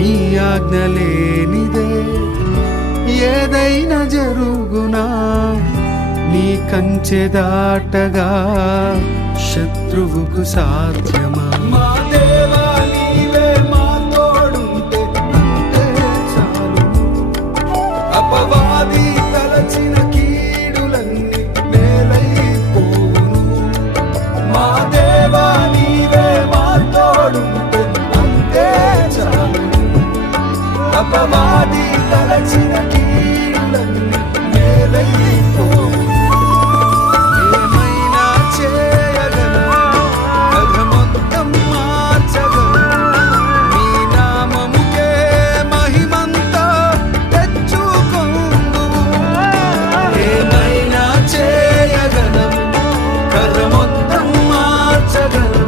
నీ ఆజ్ఞ లేనిదే ఏదైనా జరుగునా? నీ కంచె దాటగా శత్రువుకు సాధ్యమా? అపవాది తలచిన పాపమాది తలచిన కీళ్ళని నేలైపో ఏమైనా చేయగల కథ మహిమంతా తెచ్చుకొందు ఏమైనా చేయగలం కథ మొత్తం మార్చగలం